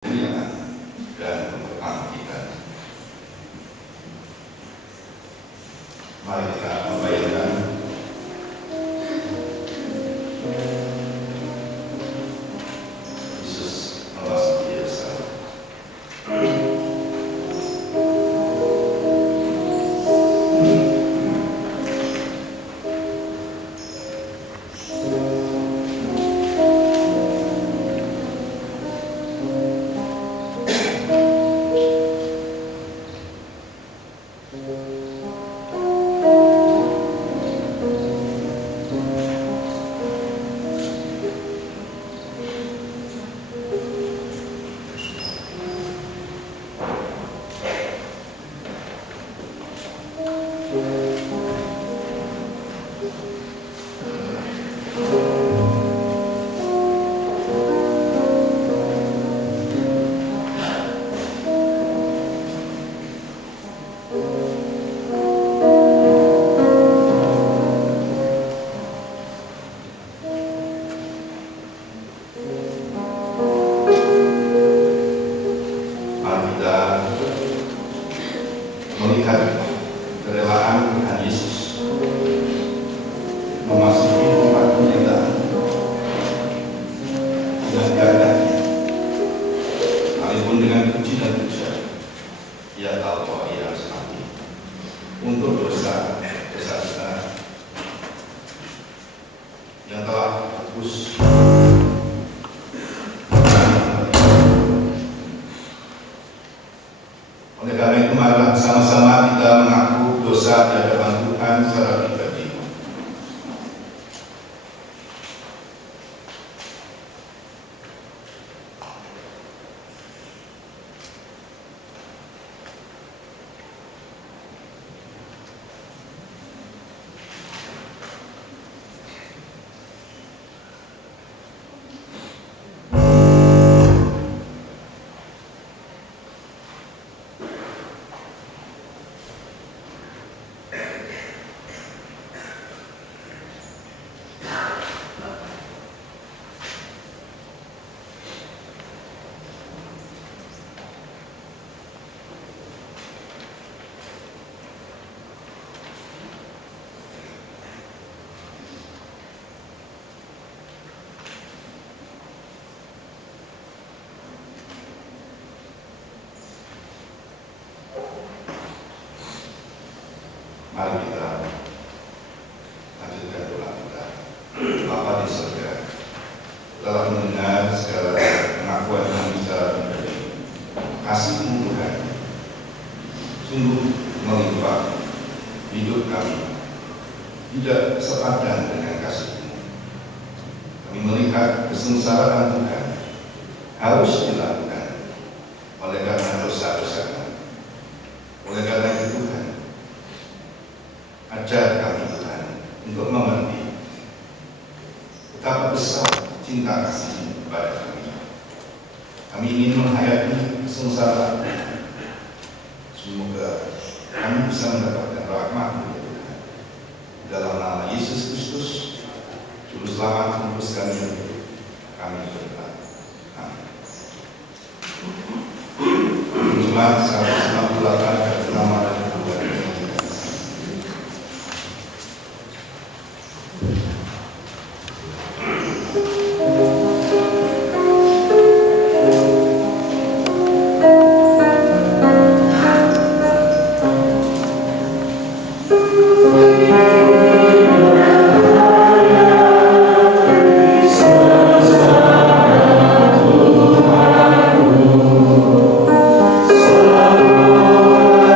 dan untuk kita. Mari kita membayangkan Yesus memasuki Yerusalem. Melihat kerelaan Tuhan Yesus memasuki tempat penderitaan dengan gagahnya, sekalipun dengan puji dan puja, ia tahu bahwa ia harus mati untuk dosa kita yang telah hapus. Oleh karena itu, marilah sama-sama kita mengaku dosa di hadapan Tuhan secara pribadi. Mari kita lanjutkan doa kita. Bapa di surga, telah mendengar segala pengakuan kami secara pribadi. Kasih-Mu Tuhan sungguh melimpah hidup kami, tidak sepadan dengan kasih-Mu. Kami melihat kesengsaraan Tuhan harus dilakukan oleh karena dosa-dosa kami. Oleh karena itu Tuhan, ajar kami Tuhan untuk mengerti betapa besar cinta kasih-Mu kepada kami. Kami ingin menghayati kesengsaraan. Semoga kami bisa mendapatkan rahmat-Mu ya Tuhan. Dalam nama Yesus Kristus, Juru Selamat menebus kami yang hidup, kami berdoa. Amin. Jemaat 168 nama dan Tuhan. Salam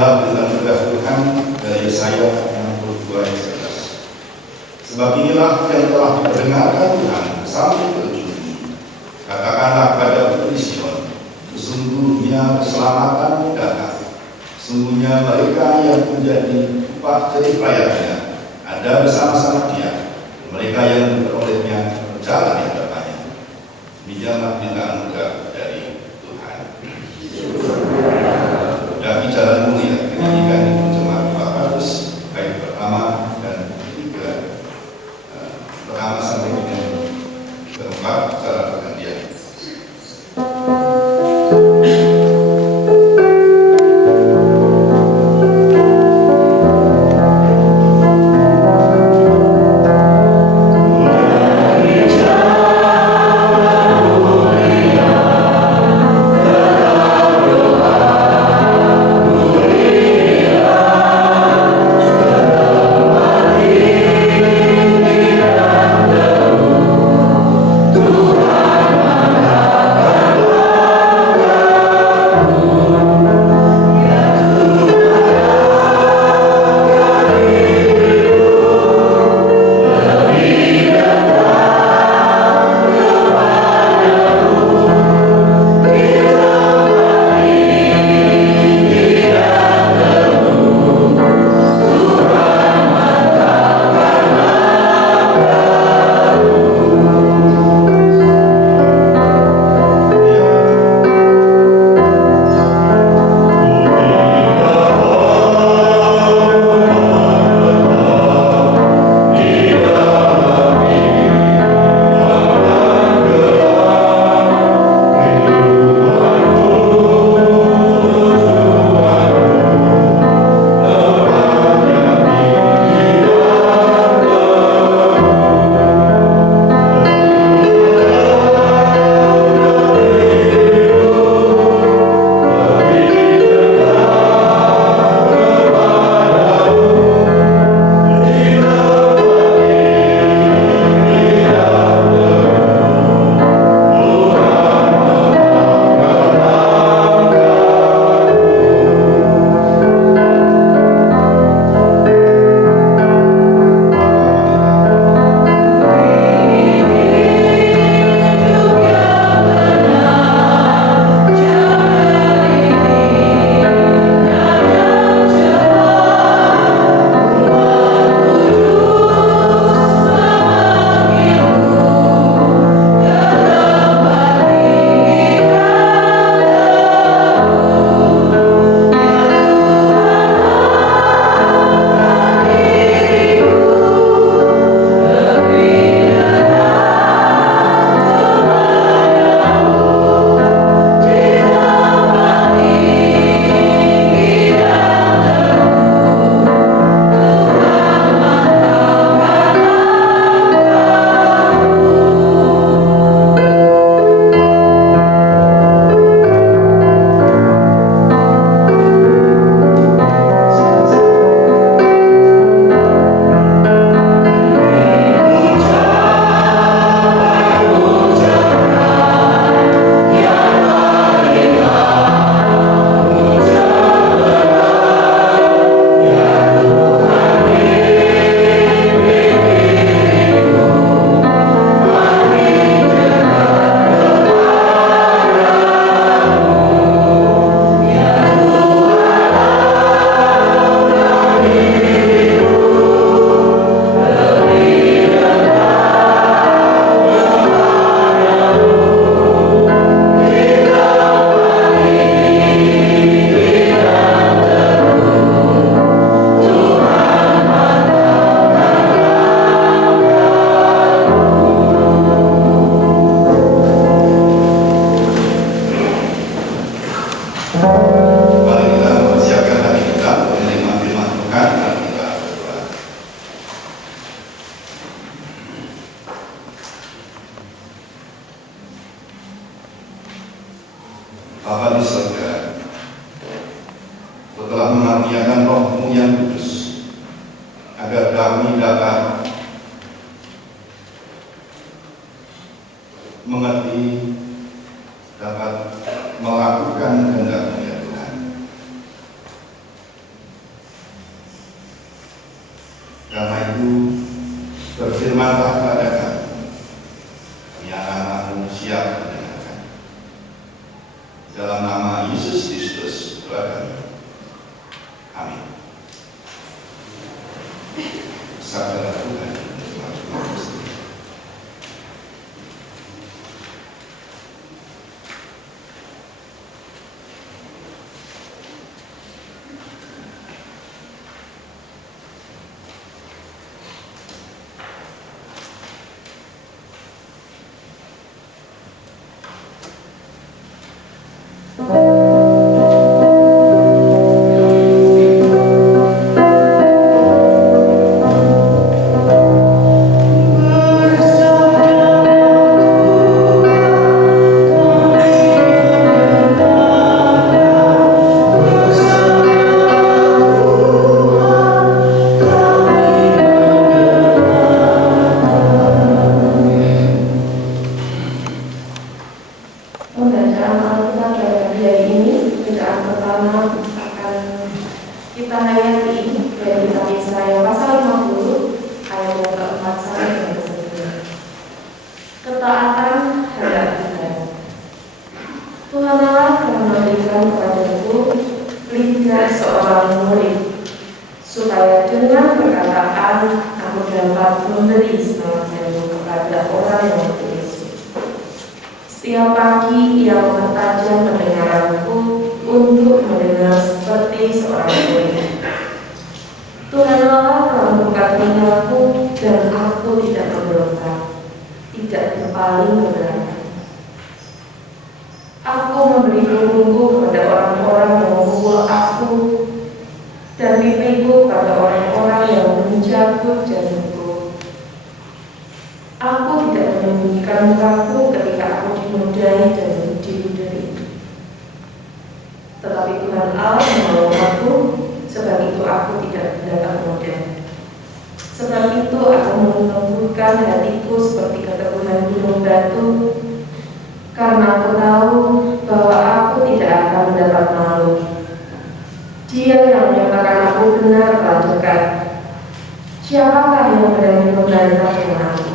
Demikianlah berita Tuhan dari Yesaya 62 ayat 11. Sebab inilah yang telah diperdengarkan Tuhan sampai ke ujung bumi. Katakanlah pada putri Sion, sesungguhnya keselamatan datang. Sesungguhnya mereka yang menjadi upah jeripayanya ada bersama-sama Dia. Mereka yang berolehnya berjalan di hadapannya. Demikianlah berita anugerah dari Tuhan. Dan jalan mulia ketika jemaat 400 ayat pertama dan ketiga, pertama sampai dengan keempat secara pergantian. Bapa di surga, Engkau telah mengaruniakan Roh-Mu yang kudus agar kami dapat mengerti, dapat melakukan kehendak-Mu ya Tuhan. Karena itu berfirmanlah kepada kami, anak-anak manusia mendengarkan. Dalam nama Yesus Kristus doa kami. Amin. Sabda Tuhan. Setiap pagi ia mempertajam pendengaranku untuk mendengar seperti seorang murid. Tuhan Allah telah membuka telingaku dan aku tidak memberontak, tidak berpaling ke belakang. Aku memberi punggungku kepada orang-orang yang memukul aku dan pipiku pada orang-orang yang mencabut jantungku. Aku tidak menyembunyikan mukaku ketika aku dinodai dan diluderi. Tetapi Tuhan Allah menolong aku, sebab itu aku tidak mendapat modal. Sebab itu aku melembutkan hatiku seperti keteguhan gunung batu, karena aku tahu bahwa aku tidak akan mendapat malu. Dia yang menyatakan aku benar telah dekat. Siapakah yang berani membantah dengan aku?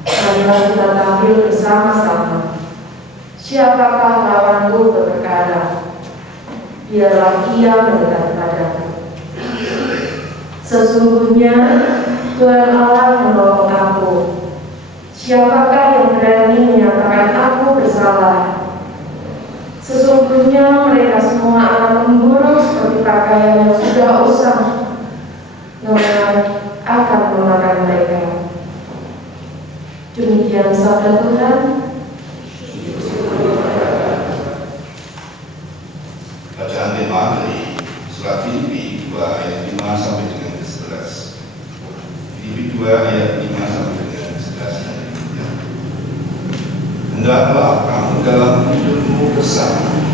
Marilah kita tampil bersama-sama. Siapakah lawanku berperkara? Biarlah ia mendekat padaku. Sesungguhnya Tuhan Allah menolong aku. Siapakah yang berani menyatakan aku bersalah? Sesungguhnya mereka semua akan memburuk seperti pakaian yang sudah usang, namun akan memakan mereka. Demikian sabda Tuhan. Bacaan tema dari surat Filipi 2 ayat 5 sampai dengan 11. Filipi 2 ayat 5 sampai dengan 11. Hendaklah kamu dalam hidupmu bersama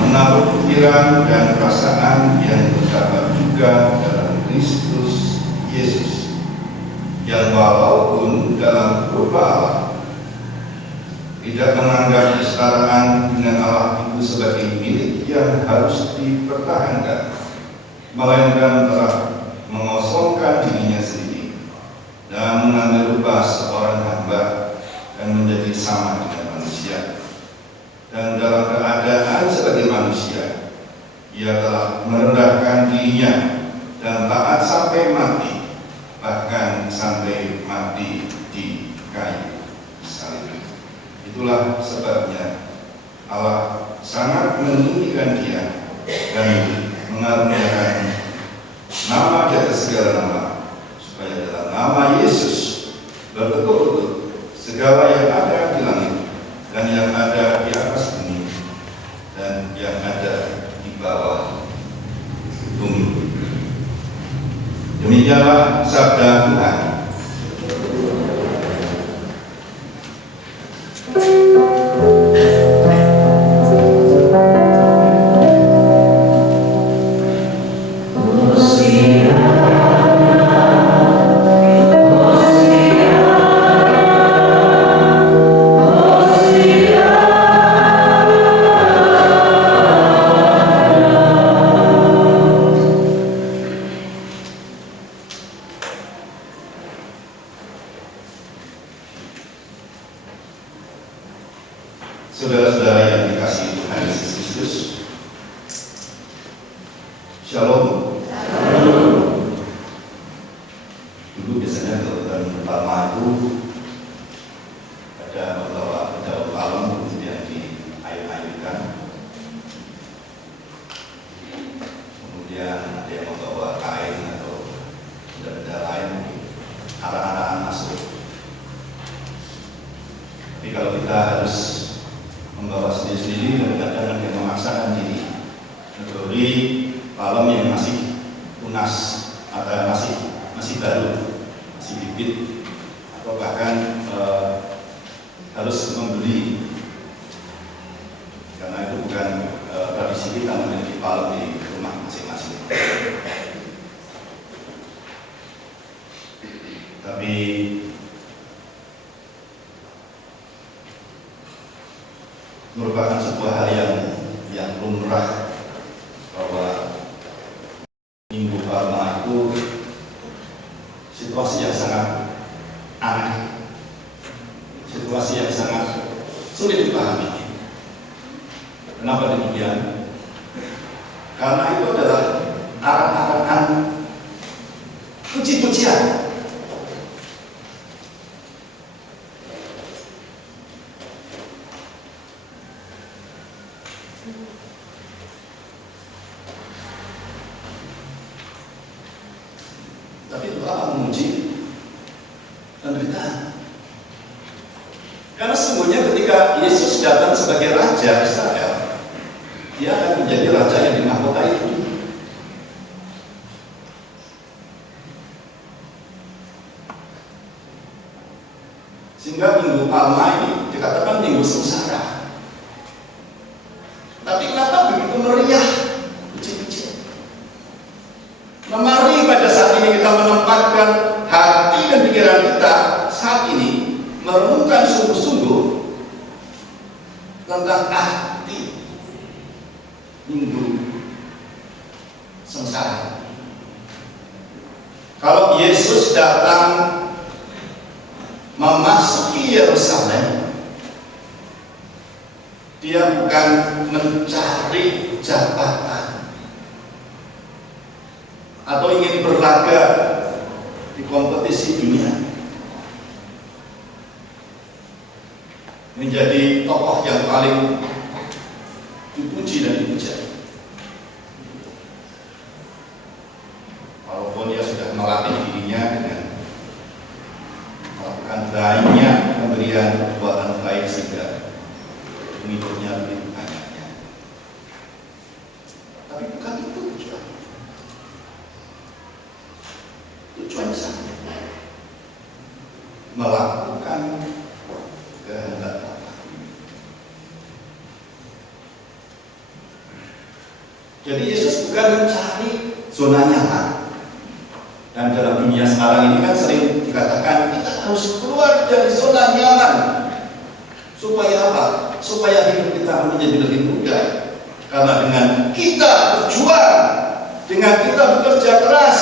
menaruh pikiran dan perasaan yang terdapat juga dalam Kristus Yesus, yang walaupun dalam rupa Allah tidak menganggap kesetaraan dengan Allah itu sebagai milik yang harus dipertahankan, melainkan telah mengosongkan dirinya sendiri dan mengambil rupa seorang hamba dan menjadi sama dengan manusia. Dan dalam keadaan sebagai manusia, ia telah merendahkan dirinya dan taat sampai mati, bahkan sampai mati di kayu salib. Itulah sebabnya Allah sangat meninggikan dia dan mengaruniakan nama di atas segala nama, supaya dalam nama Yesus bertekuk-lutut segala yang ada di langit dan yang ada di atas bumi dan yang ada di bawah bumi. Demikianlah sabda Tuhan. Saudara-saudara yang dikasihi Tuhan Yesus Kristus, Shalom. Dulu biasanya kalau bulan pertama itu ada beberapa daun palem kemudian diayun-ayunkan, kemudian ada yang membawa kain atau benda-benda lain, arak-arakan masuk. Tapi kalau kita harus membawa sendiri-sendiri, kadang-kadang dia memaksakan diri memberi palem yang masih tunas atau masih baru, masih bibit, atau bahkan harus membeli, karena itu bukan tradisi kita memiliki palem di rumah masing-masing. Tapi merupakan sebuah hal yang lumrah bahwa Minggu Palma itu situasi yang sangat aneh, situasi yang sangat sulit dipahami. Kenapa demikian? Karena itu adalah arak-arakan puji-pujian. Tapi itu apa? Memuji penderitaan. Karena sesungguhnya ketika Yesus datang sebagai Raja Israel, dia akan menjadi Raja yang dimahkotai itu. Sehingga Minggu Palma ini dikatakan Minggu Sengsara. Tapi kenapa begitu meriah? Mari pada saat ini kita menempatkan hati dan pikiran kita saat ini merenungkan sungguh-sungguh tentang arti Minggu Sengsara. Kalau Yesus datang memasuki Yerusalem, dia bukan mencari jabatan atau ingin berlaga di kompetisi dunia, menjadi tokoh yang paling dipuji dan dipuja. Walaupun dia sudah melatih dirinya dengan melakukan banyak pemberian perbuatan baik sehingga pengikutnya lebih banyaknya. Tapi bukan itu tujuan. Tujuannya sama, melakukan kehendak Bapa. Jadi Yesus bukan mencari zona nyaman. Dan dalam dunia sekarang ini kan sering dikatakan kita harus keluar dari zona nyaman. Supaya apa? Supaya hidup kita menjadi lebih mudah. Karena dengan kita berjuang, dengan kita bekerja keras,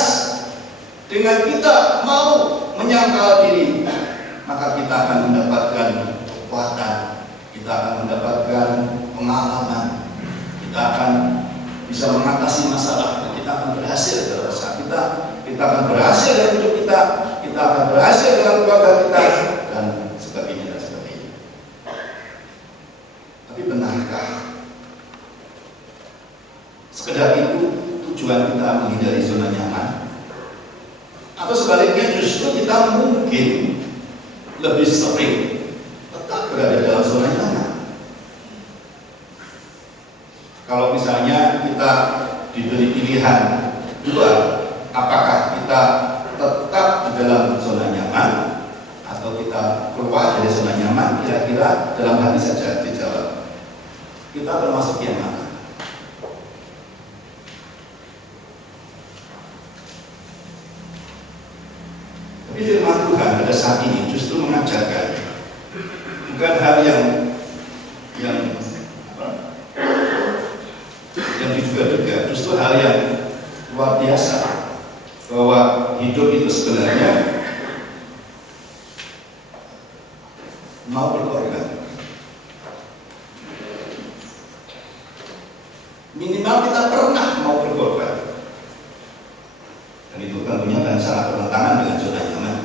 dengan kita mau menyangkal diri, maka kita akan mendapatkan kekuatan, kita akan mendapatkan pengalaman, kita akan bisa mengatasi masalah, kita akan berhasil dalam usaha kita akan berhasil dalam hidup kita akan berhasil dalam keluarga kita, dan sebagainya dan sebagainya. Tapi benarkah sekedar itu tujuan kita menghindari zona nyaman? Atau sebaliknya justru kita mungkin lebih sering tetap berada dalam zona nyaman? Kalau misalnya kita diberi pilihan dua, apakah kita tetap di dalam zona nyaman atau kita keluar dari zona nyaman? Kira-kira dalam hati saja dijawab, kita termasuk yang mana? Tapi firman Tuhan pada saat ini justru mengajarkan bukan hal yang diduga-duga, justru hal yang luar biasa, bahwa hidup itu sebenarnya mau berkorban. itu tentunya kan sangat bertentangan dengan zona nyaman.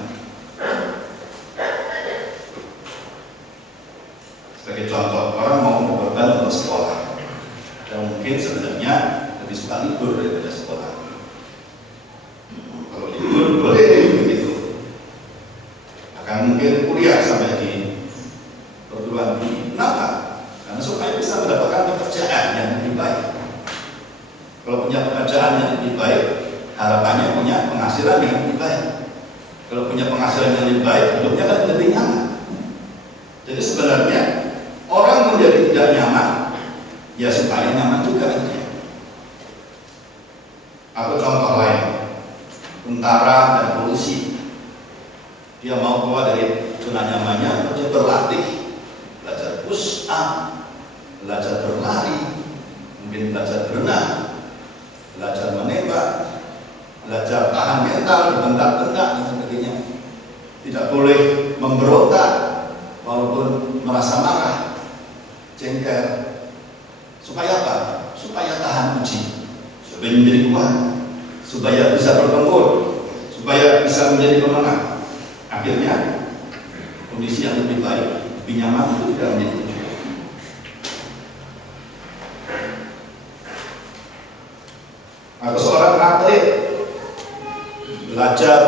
Sebagai contoh, orang mau berkorban untuk sekolah, dan mungkin sebenarnya lebih suka libur daripada sekolah. Kalau libur boleh begitu, akan mungkin kuliah sampai di perguruan tinggi. Kenapa? Karena supaya bisa mendapatkan pekerjaan yang lebih baik. Kalau punya pekerjaan yang lebih baik, harapannya punya penghasilan yang lebih baik. Kalau punya penghasilan yang lebih baik, hidupnya kan lebih nyaman. Jadi sebenarnya orang menjadi tidak nyaman, ya supaya nyaman juga gitu. Atau contoh lain, tentara dan polisi, dia mau keluar dari zona nyamannya, dia berlatih, belajar push up, belajar berlari, mungkin belajar berenang, belajar menembak, belajar tahan mental, dibentak-bentak dan sebagainya. Tidak boleh memberontak walaupun merasa marah, jengkel. Supaya apa? Supaya tahan uji, supaya menjadi kuat, supaya bisa bertempur, supaya bisa menjadi pemenang. Akhirnya kondisi yang lebih baik, lebih nyaman itu tidak menjadi tujuan. Atau seorang atlet belajar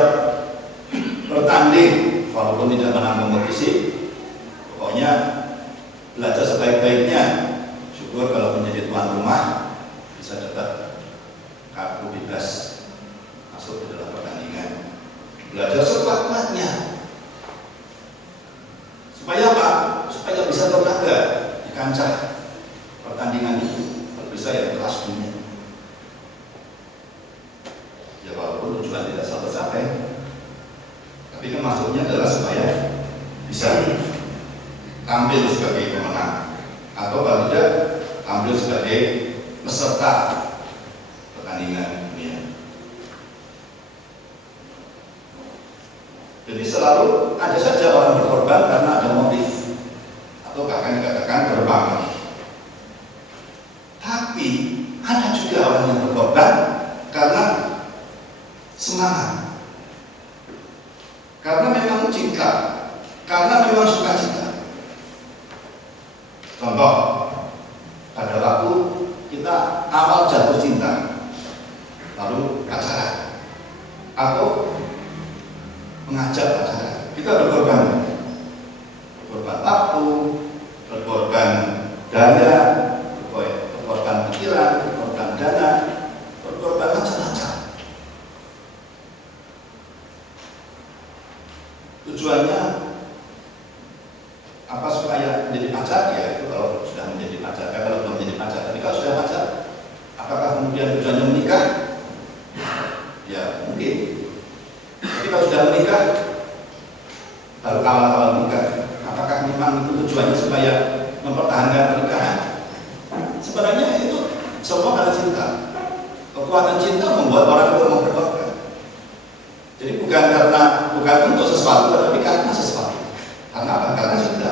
bertanding walaupun tidak menang kompetisi, pokoknya belajar sebaik-baiknya. Syukur kalau menjadi tuan rumah bisa dapat kartu bebas masuk ke dalam pertandingan. Belajar sekuat-kuatnya. Supaya apa? Supaya bisa berlaga di kancah pertandingan itu. Kalau bisa ya kelas dunia. Ya walaupun tujuan tidak sampai, tapi kan maksudnya adalah supaya bisa tampil sebagai pemenang atau kalau tidak tampil sebagai peserta pertandingan dunia. Jadi selalu ada saja orang berkorban karena ada motif atau bahkan dikatakan berpamrih. Tapi ada juga orang yang berkorban karena semangat, karena memang cinta, karena memang sukacita. Contoh, pada waktu kita awal jatuh cinta, lalu pacaran, atau mengajak pacaran, kita berkorban waktu, berkorban dana, berkorban pikiran, berkorban dana, berkorban macam-macam. Tujuannya apa? Supaya menjadi pacar, ya itu kalau sudah menjadi pacar. Kalau belum menjadi pacar, tapi kalau sudah pacar, apakah kemudian tujuannya menikah? Ya mungkin. Tapi kalau sudah menikah, baru awal-awal menikah, apakah memang itu tujuannya supaya mempertahankan pernikahan? Sebenarnya itu semua karena cinta. Kekuatan cinta membuat orang itu mau berkorban. Jadi bukan untuk sesuatu, tapi karena sesuatu. Karena apa? Karena cinta.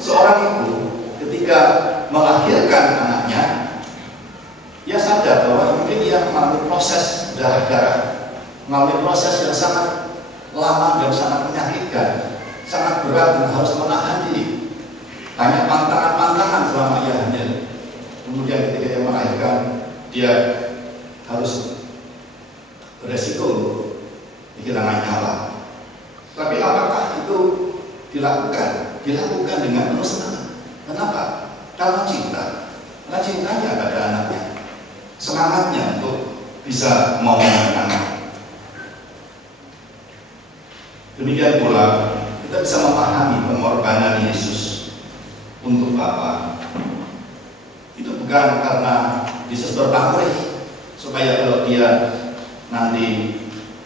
Seorang ibu ketika melahirkan anaknya, dia sadar bahwa mungkin dia melalui proses darah-darah, melalui proses yang sangat lama dan sangat menyakitkan, sangat berat dan harus menahan diri. Banyak pantangan-pantangan selama ia hamil. Kemudian ketika dia melahirkan, dia harus beresiko untuk kehilangan nyawa. Tapi apakah itu dilakukan? Dilakukan dengan penuh semangat. Kenapa? Karena cinta. Karena cintanya pada anaknya, semangatnya untuk bisa mau anak. Demikian pula kita bisa memahami pengorbanan Yesus untuk Bapa. Itu bukan karena Yesus berpamrih supaya kalau dia nanti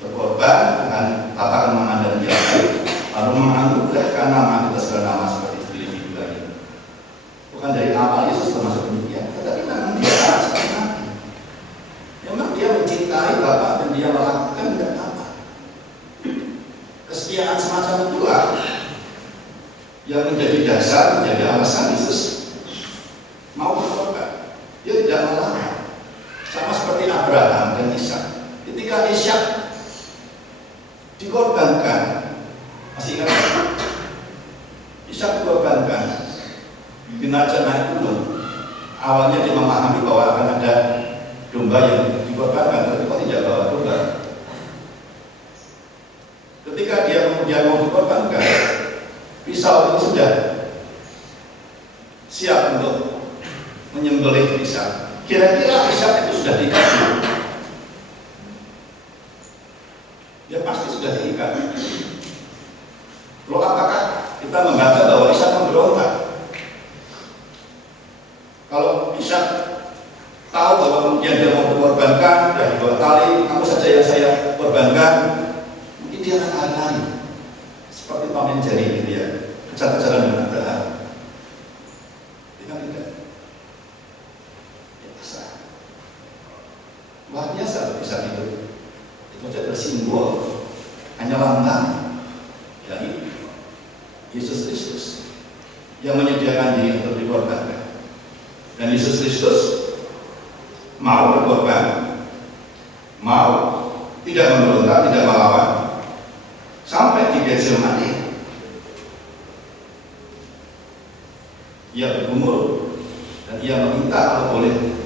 berkorban dengan Bapa akan memandang dia baik, lalu menganugerahkan nama kita segala nama seperti dipilih lagi. Bukan dari awal Yesus termasuk demikian, tetapi memang dia seperti nanti. Memang dia mencintai Bapa dan dia melakukan dengan apa? Kesetiaan semacam itulah yang menjadi dasar, menjadi alasan Yesus mau berkorban. Dia tidak melarang, sama seperti Abraham dan Ishak. ketika Ishak dikorbankan, masih ingat? Ishak dikorbankan, jenazah naik gunung. Awalnya dia memahami bahwa akan ada domba yang dikorbankan, tapi kok tidak bawa domba. Ketika dia kemudian mau dikorbankan, pisau itu sudah siap untuk menyembelih Ishak. Kira-kira Ishak itu sudah diikat? Ya pasti sudah diikat. Lalu apakah kita membaca bahwa Ishak memberontak? Kalau Ishak tahu bahwa kemudian dia mau dikorbankan, sudah dibawa tali, kamu saja yang saya korbankan, mungkin dia akan lari-lari seperti Tom and Jerry gitu ya, kejar-kejaran dengan Abraham. Tidak. Biasa. Luar biasa Ishak itu. Itu saja bersimbol, hanya lambang dari Yesus Kristus yang menyediakan diri untuk dikorbankan. Dan Yesus Kristus mau berkorban, mau tidak memberontak, tidak melawan, sampai di Getsemani. Ia bergumul dan ia meminta kalau boleh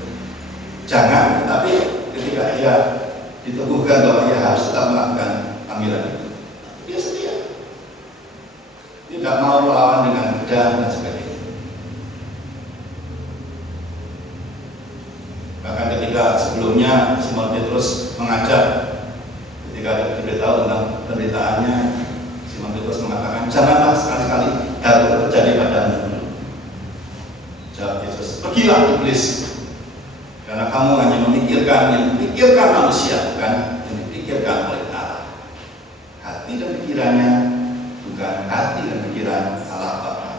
jangan, tetapi ketika ia diteguhkan bahwa ia harus tetap melakukan panggilan itu, dia setia, tidak mau melawan dengan pedang dan sebagainya. Bahkan ketika sebelumnya Simon Petrus mengajar, ketika diberitahu tentang penderitaannya, Simon Petrus mengatakan, janganlah sekali-kali hal itu terjadi padamu. Jawab Yesus, pergilah iblis, karena kamu hanya memikirkan manusia, bukan yang dipikirkan oleh Allah. Hati dan pikirannya bukan hati dan pikiran Allah Bapa.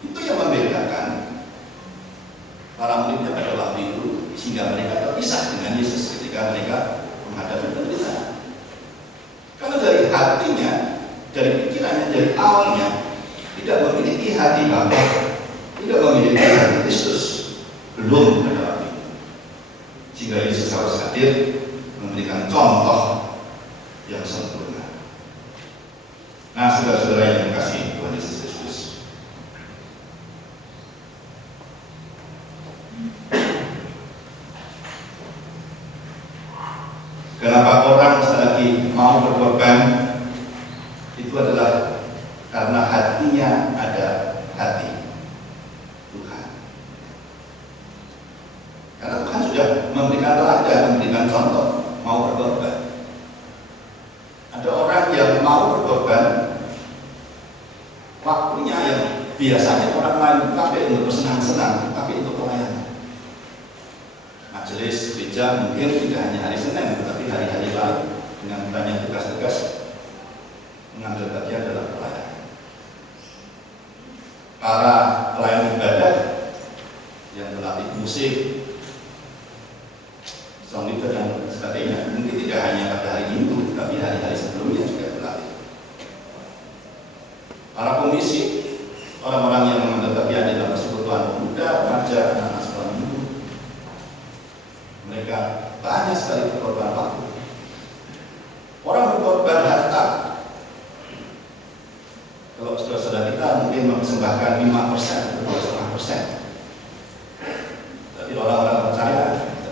Itu yang membedakan para muridnya pada waktu itu, sehingga mereka terpisah dengan Yesus ketika mereka menghadapi penderitaan. Karena dari hatinya, dari pikirannya, dari awalnya tidak memiliki hati Bapa, tidak memiliki hati Kristus, belum pada waktu itu. Sehingga Yesus harus hadir memberikan contoh yang sempurna. Nah, saudara-saudara yang dikasihi Tuhan Yesus Kristus, kenapa orang sekali lagi mau berkorban? Itu adalah karena hatinya ada hati Tuhan. Karena Tuhan sudah memberikan teladan, memberikan contoh mau berkorban. Ada orang yang mau berkorban, waktunya yang biasanya orang lain pakai untuk bersenang-senang, pakai untuk pelayanan. Majelis gereja mungkin tidak hanya hari Senin, tetapi hari-hari lain dengan banyak tugas-tugas mengambil bagian dalam pelayanan. Para pelayan ibadah yang berlatih musik, song leader dan sebagainya, mungkin tidak hanya pada hari Minggu, tapi hari-hari sebelumnya juga berlatih. Para komisi, orang-orang yang mengambil bagian dalam persekutuan pemuda, remaja, anak sekolah minggu, mereka banyak sekali berkorban waktu. Orang berkorban harta. Kalau saudara-saudara kita mungkin mempersembahkan 5% atau 2,5%. Tapi orang-orang percaya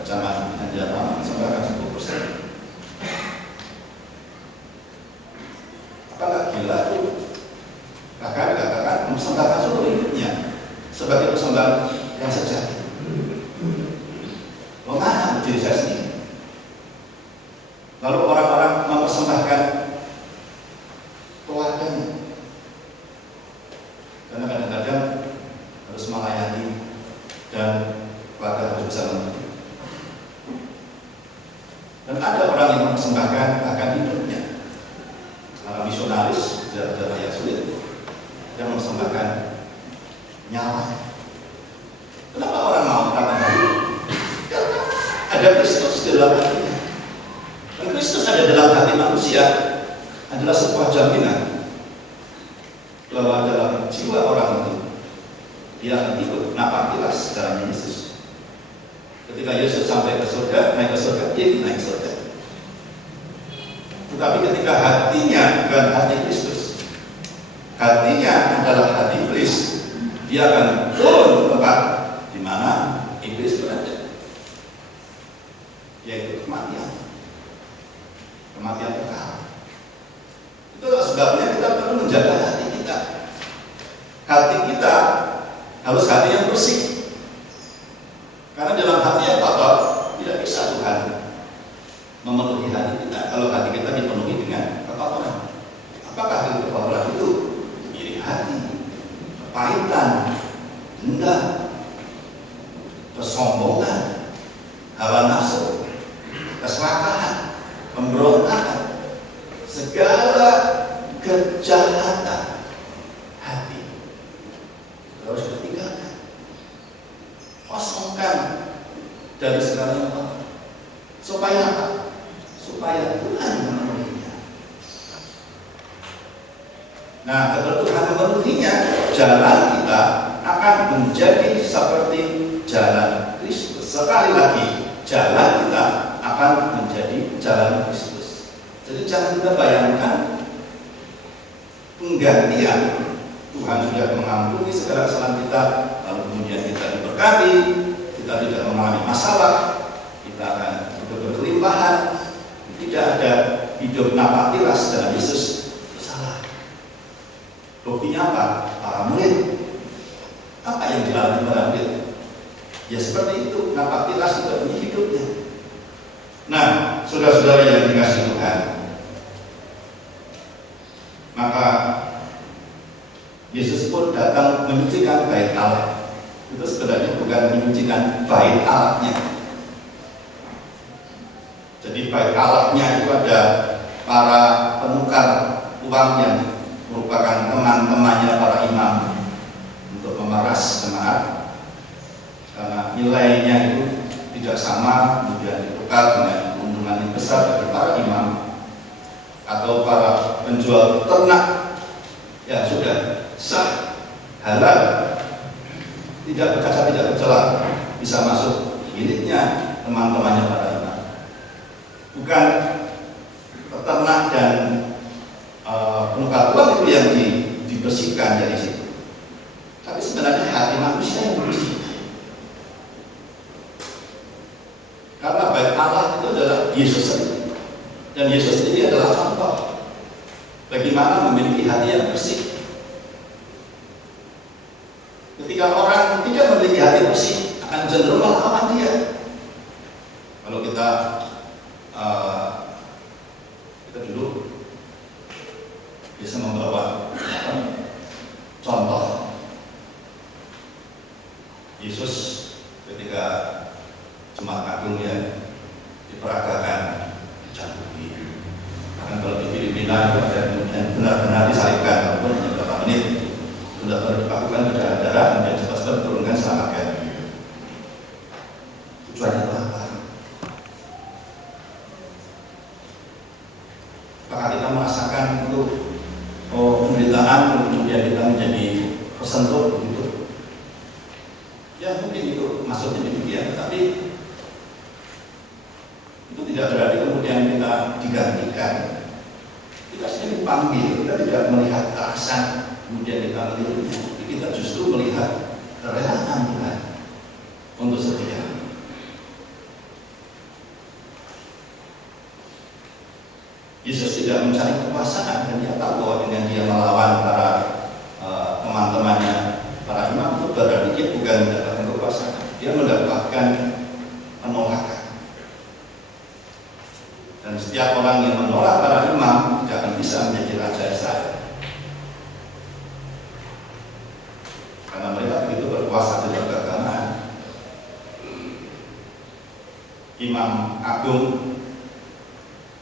zaman Anjama mempersembahkan 10%. Apa nggak gila itu? Bahkan dikatakan mempersembahkan seluruh hidupnya sebagai persembahan yang sejati. Mana diri saya sendiri? Lalu orang-orang mempersembahkan teladan, karena kadang-kadang harus melayani dan keluarga harus bisa mengerti. Dan ada orang yang mempersembahkan bahkan hidupnya. Para misionaris, saudara-saudara yang sulit, yang mempersembahkan nyawa. Kenapa orang mau melakukan hal itu? Karena ada Kristus di dalam hatinya. Dan Kristus ada dalam hati manusia adalah sebuah jaminan bahwa dalam jiwa orang itu dia akan ikut napaktilas caranya Yesus. Ketika Yesus sampai ke surga, naik ke surga, dia naik ke surga. Tetapi ketika hatinya bukan hati Kristus, hatinya adalah hati iblis, dia akan turun ke tempat di mana iblis berada, yaitu kematian kekal. Itulah sebabnya kita perlu menjaga hati kita. Hati kita harus hati yang bersih, karena dalam hati yang kotor tidak bisa Tuhan memenuhi hati kita. Kalau hati kita dipenuhi dengan kekotoran, apakah itu kekotoran itu? Iri hati, kepahitan, dendam, kesombongan, hawa nafsu, keserakahan, pemberontakan, segala kejahatan hati harus ditinggalkan. Kosongkan dari segala yang kotor. Supaya apa? Supaya Tuhan memenuhinya. Nah, ketika Tuhan memenuhinya, jalan kita akan menjadi seperti jalan Kristus. Sekali lagi, jalan kita akan menjadi jalan Kristus. Jadi jangan kita bayangkan penggantian. Tuhan sudah mengampuni segala kesalahan kita, lalu kemudian kita diberkati, kita tidak mengalami masalah, kita akan hidup berkelimpahan. Tidak ada hidup napak tilas dalam Yesus, itu salah. Buktinya apa? Para murid, apa yang dialami para murid? Ya seperti itu, napak tilas itu punya hidupnya. Nah, saudara-saudara yang dikasihi Tuhan, maka Yesus pun datang menyucikan bait Allah. Itu sebenarnya bukan menyucikan bait Allahnya. Jadi bait Allahnya itu ada para penukar uang yang merupakan teman-temannya para imam untuk memeras jemaat, karena nilainya itu tidak sama, kemudian ditukar dengan keuntungan yang besar dari para imam atau para penjual ternak. Ya sudah sah, halal, tidak berkaca, tidak bercela, bisa masuk miliknya teman-temannya para imam. Bukan peternak dan penukar uang itu yang dibersihkan dari situ, tapi sebenarnya hati manusia yang bersih. Karena bait Allah itu adalah Yesus sendiri, dan Yesus sendiri adalah contoh bagaimana memiliki hati yang bersih. Ketika orang tidak memiliki hati bersih, akan cenderung melawan dia. Kalau kita dulu bisa membawa contoh Yesus ketika Jumat Agung ya diperagakan, dicambuki. Karena kalau di Filipina itu ada yang benar-benar disalibkan, walaupun hanya beberapa menit, benar-benar dipakukan ke darah-darah, kemudian cepat-cepat turunkan selamatkan. Tujuannya apa? Apakah kita merasakan itu penderitaan, kemudian kita menjadi tersentuh begitu? Ya mungkin itu maksudnya demikian, tapi itu tidak berarti kemudian kita digantikan. Kita sedang dipanggil, kita tidak melihat kekerasan, kemudian kita melihatnya. Kita justru melihat kerelaan Tuhan untuk setia. Yesus tidak mencari kekuasaan, dan dia tahu bahwa dengan dia melawan para teman-temannya, para imam, itu berarti dia bukan mendapatkan kekuasaan, dia mendapatkan penolakan. Dan setiap orang yang menolak para imam tidak akan bisa menjadi raja Israel, karena mereka begitu berkuasa dalam keagamaan. Imam agung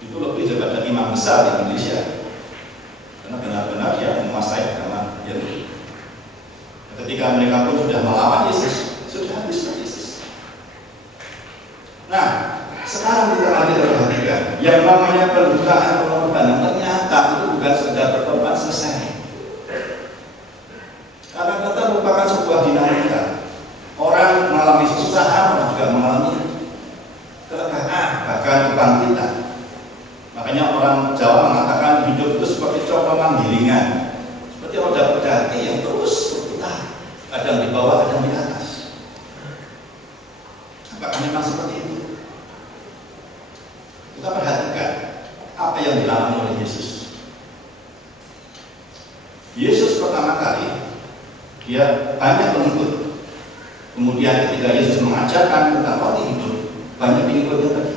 itu lebih daripada imam besar di Indonesia, karena benar-benar dia menguasai agama Yahudi. Ketika mereka pun sudah melawan Yesus, sudah habis Yesus. Nah, sekarang kita lagi perhatikan yang namanya penderitaan pengorbanan, ternyata itu bukan sekedar berkorban selesai, karena kita merupakan sebuah dinamika. Orang mengalami kesusahan, orang juga mengalami kelegaan, bahkan kebangkitan. Makanya orang Jawa mengatakan hidup itu seperti congkongan gilingan, seperti roda pedati yang terus berputar, kadang di bawah, kadang di atas. Apakah memang seperti itu? Kita perhatikan apa yang dialami oleh Yesus. Yesus pertama kali dia banyak pengikut. Kemudian ketika Yesus mengajarkan tentang roti hidup, banyak pengikutnya tadi.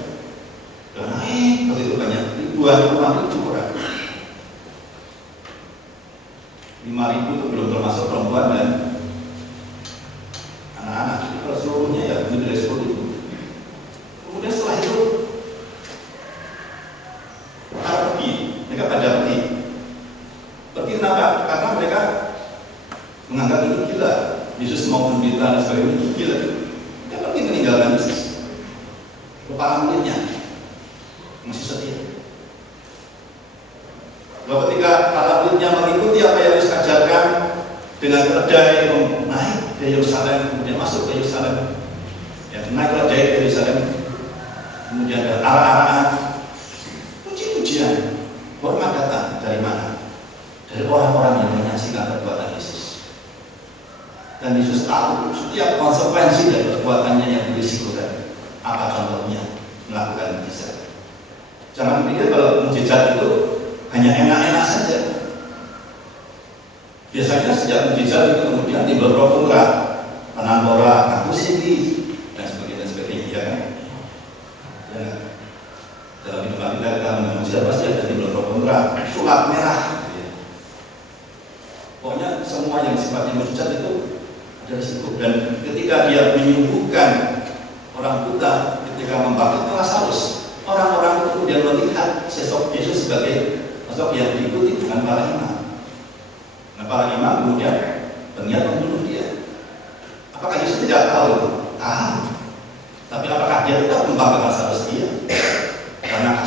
Dan naik begitu banyak, ribuan orang. 5.000 itu belum termasuk perempuan dan anak-anak. Jadi kalau seluruhnya ya lebih dari 10.000. Kemudian setelah itu mereka pada pergi. Pergi kenapa? Karena mereka menganggap itu gila. Yesus mau menderita dan sebagainya, itu gila. Dia pergi meninggalkan Yesus. Para muridnya masih setia. Bahwa ketika para muridnya mengikuti apa yang Yesus ajarkan dengan keledai naik ke Yerusalem, kemudian masuk ke Yerusalem, ya, naik keledai ke Yerusalem, kemudian ada arah-arahan, puji-pujian, hormat datang dari mana? Dari orang-orang yang menyaksikan perbuatan Yesus. Dan Yesus tahu setiap konsekuensi dari perbuatannya yang dirisikokan. Apa contohnya? Melakukan mujizat. Jangan pikir kalau mujizat itu hanya enak-enak saja. Biasanya sejak mujizat itu kemudian timbul roh kontra, penambora, aku sini, dan sebagainya, ya kan? Ya. Dalam hidup kita mengenai mujizat pasti ada timbul roh kontra, sulap merah. Ya. Pokoknya semua yang sifatnya mujizat itu ada risiko. Dan ketika dia menyembuhkan orang buta, ketika membangkitkan Lazarus, orang-orang kemudian melihat sosok Yesus sebagai sosok yang diikuti, bukan para imam. Nah, para imam kemudian berniat membunuh dia. Apakah Yesus tidak tahu itu? Tahu. Tapi apakah dia tetap membangkitkan Lazarus? Dia karena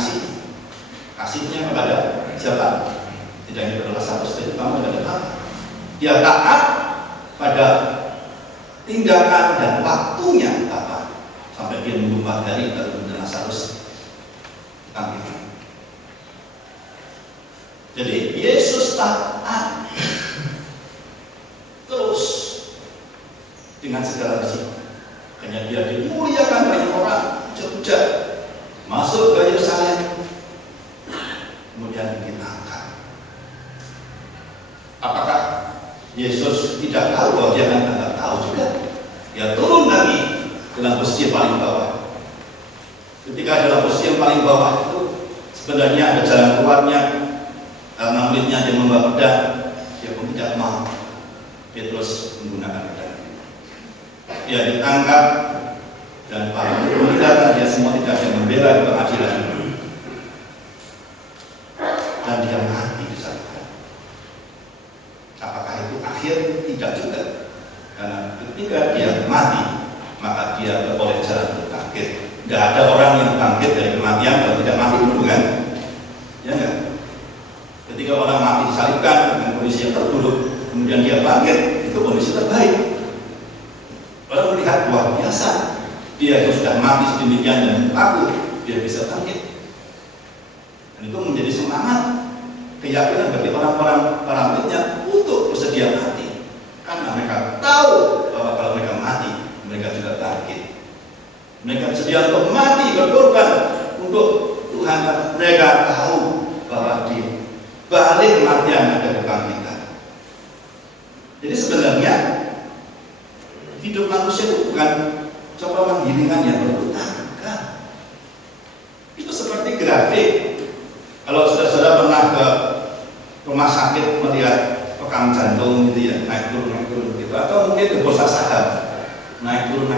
kasihnya kepada siapa? Tidak hanya kepada Lazarus, tapi kamu kepada Bapa. Dia taat pada tindakan dan waktunya Bapa. Sampai dia menunggu 4 hari baru kemudian Lazarus bangkit. Jadi Yesus taat terus dengan segala risiko. Hanya dia dimuliakan banyak orang, jejak masuk ke Yerusalem, kemudian ditangkap. Apakah Yesus tidak tahu bahwa dia akan tidak tahu juga? Dia turun lagi dalam posisi yang paling bawah. Ketika dalam posisi yang paling bawah itu sebenarnya ada jalan keluarnya. Karena muridnya dia membawa pedang, dia pun tidak mau. Dia terus menggunakan pedang. Dia ditangkap dan para murid dia semua tidak ada membela di pengadilan. Dan dia mati di sana. Apakah itu akhir? Tidak juga. Karena ketika dia mati, maka dia beroleh jalan untuk bangkit. Tidak ada orang yang bangkit dari kematian kalau tidak mati dulu, kan? Ya enggak? Ketika orang mati disalibkan dengan kondisi yang terburuk, kemudian dia bangkit, itu kondisi terbaik. Orang melihat luar biasa, dia itu sudah mati sedemikian dan takut, dia bisa bangkit. Dan itu menjadi semangat, keyakinan bagi orang-orang para muridnya untuk bersedia mati, karena mereka tahu bahwa kalau mereka mati, mereka juga bangkit. Mereka bersedia untuk mati, berkorban untuk Tuhan. Mereka tahu bahwa di balik kematian ada kebangkitan. Jadi sebenarnya hidup manusia itu bukan congkongan gilingan yang berputar, bukan. Itu seperti grafik. Kalau saudara pernah ke rumah sakit melihat rekam jantung gitu ya, naik turun gitu, atau mungkin ke bursa saham naik turun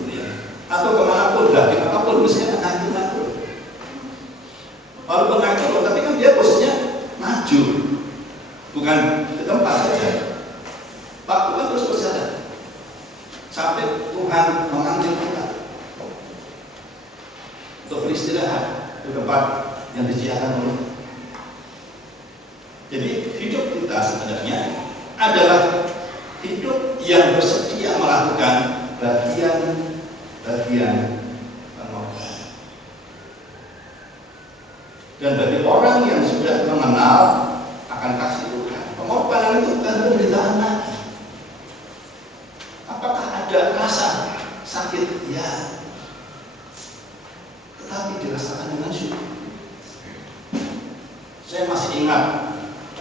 gitu ya, atau kemanapun grafik apapun misalnya naik turun. Walaupun naik turun, tapi kan dia posisinya maju, bukan ke tempat saja. Waktu kan terus berjalan sampai Tuhan memanggil kita untuk beristirahat di tempat yang disediakan oleh. Jadi hidup kita sebenarnya adalah hidup yang bersedia melakukan bagian pengorbanan. Dan bagi orang yang sudah mengenal akan kasih Tuhan, pengorbanan itu bukan penderitaan lagi. Apakah ada rasa sakit? Ya, tetapi dirasakan dengan syukur. Saya masih ingat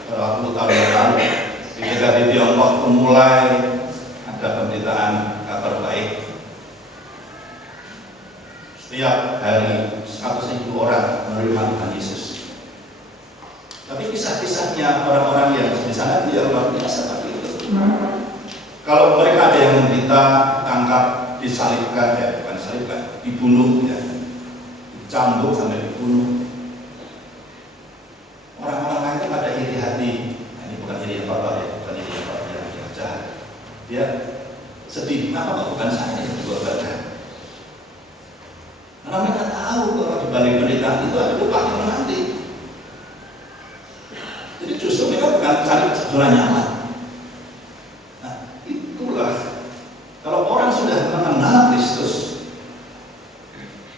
beberapa puluh tahun yang lalu, ketika di Tiongkok mulai ada pemberitaan kabar baik. Setiap hari 100.000 orang menerima Tuhan Yesus. Tapi kisah-kisahnya orang-orang yang di sana dia luar biasa seperti itu. Kalau mereka ada yang menderita, tangkap, disalibkan, ya bukan salibkan, dibunuh, ya, dicambuk sampai dibunuh. Orang-orang lain itu pada iri hati. Nah, ini bukan iri apa-apa ya, bukan iri apa-apa yang jahat. Dia sedih, kenapa bukan saya yang dikorbankan? Karena mereka tahu bahwa di balik penderitaan itu ada upah yang nanti. Jadi justru mereka bukan cari zona nyaman. Nah, itulah kalau orang sudah mengenal Kristus,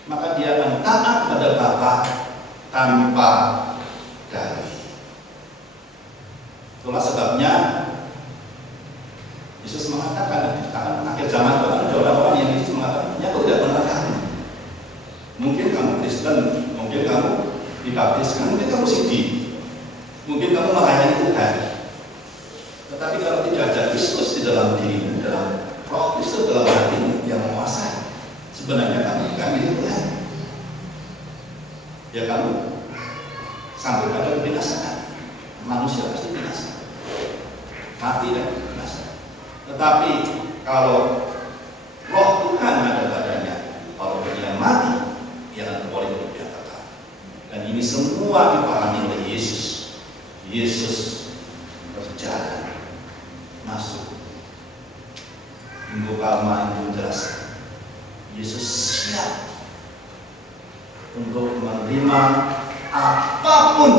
maka dia akan taat kepada Bapa tanpa dalih. Itulah sebabnya Yesus mengatakan, akan akhir zaman itu ada orang-orang yang Yesus mengatakan, "Ya, aku tidak mengenal kamu. Mungkin kamu Kristen, mungkin kamu dibaptiskan, mungkin kamu sidi, mungkin kamu melayani Tuhan. Tetapi kalau tidak ada Kristus di dalam dirimu, dalam Roh Kristus dalam hatimu yang menguasai, sebenarnya kamu bukan milik Tuhan. Ya kamu sampai pada kebinasaan. Manusia pasti binasa, mati dan binasa. Tetapi kalau Roh Tuhan ada padanya, kalau dia mati, dia akan kembali ke dunia kekal. Dan ini semua dipahami oleh Yesus. Yesus berjalan masuk. Minggu Palma itu menjelaskan, Yesus siap untuk menerima apapun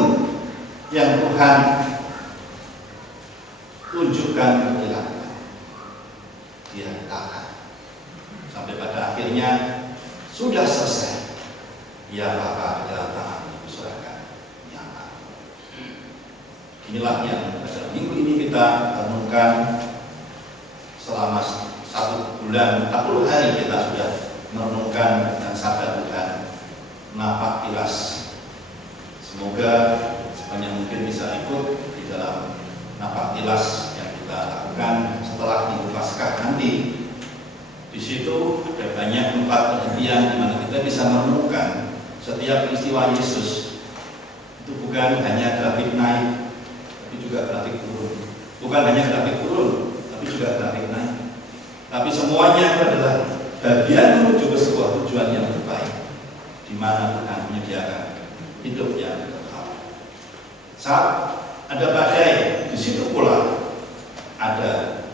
yang Tuhan tunjukkan untuk dilakukan. Dia tahan sampai pada akhirnya sudah selesai. Ya Bapa, dalam tangan kuserahkan nyawa. Inilah yang pada minggu ini kita renungkan. Selama 1 bulan 40 hari kita sudah merenungkan dan sabda Tuhan, napak tilas. Semoga sebanyak mungkin bisa ikut di dalam napak tilas yang kita lakukan setelah Minggu Paskah nanti. Di situ ada banyak tempat perhentian di mana kita bisa menemukan setiap peristiwa Yesus. Itu bukan hanya grafik naik, tapi juga grafik turun. Bukan hanya grafik turun, tapi juga grafik naik. Tapi semuanya adalah bagian menuju ke sebuah tujuan yang terbaik, di mana Tuhan menyediakan hidup yang kekal. Saat ada badai, di situ pula ada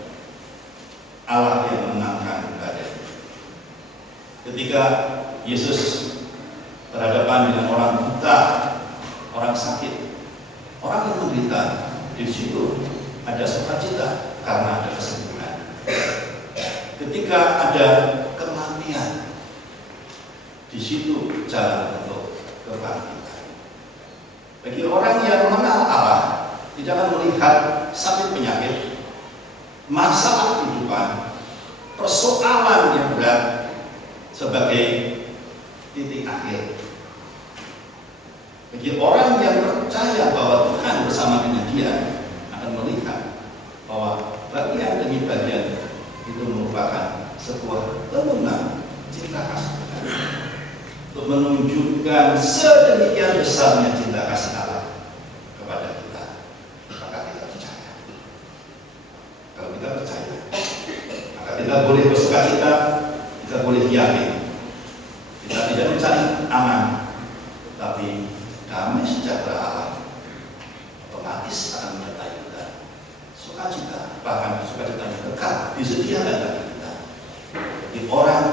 Allah yang menenangkan badai. Ketika Yesus berhadapan dengan orang buta, orang sakit, orang yang menderita, di situ ada sukacita karena ada kesembuhan. Ketika ada kematian, di situ jalan untuk kebangkitan. Bagi orang yang mengenal Allah, tidak akan melihat sakit penyakit, masalah kehidupan, persoalan yang berat sebagai titik akhir. Bagi orang yang percaya bahwa Tuhan bersama dengan dia, akan melihat bahwa bagian demi bagian itu merupakan sebuah temuan cinta kasih Tuhan untuk menunjukkan sedemikian besarnya cinta kasih Allah kepada kita. Maka kita percaya. Kalau kita percaya, maka kita boleh bersukacita, kita boleh yakin. Kita tidak mencari aman, tapi damai sejahtera Allah otomatis akan menyertai kita. Sukacita, bahkan sukacita yang kekal disediakan bagi kita, bagi orang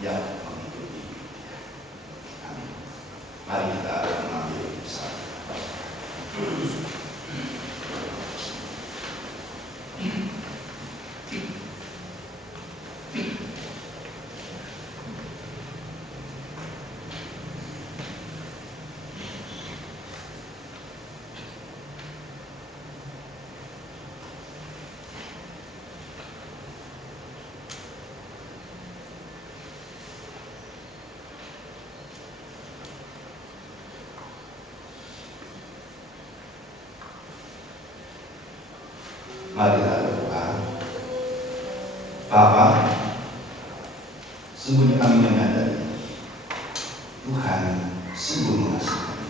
yang mengikuti. Amin. Mari kita mengambil bersama. Mari kita berdoa. Bapa, sungguh kami menyadari Tuhan sungguh mengasihi kami.